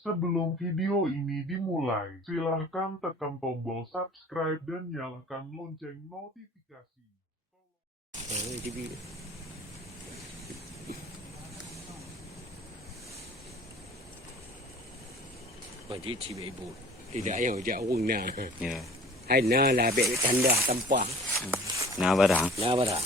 Sebelum video ini dimulai, silahkan tekan tombol subscribe dan nyalakan lonceng notifikasi. Mà chỉ bị buồn thì đã hiểu dạ quân nè Dạ. hay nè là bị thành ra tâm quảng Nào bà đặng. nè bà thà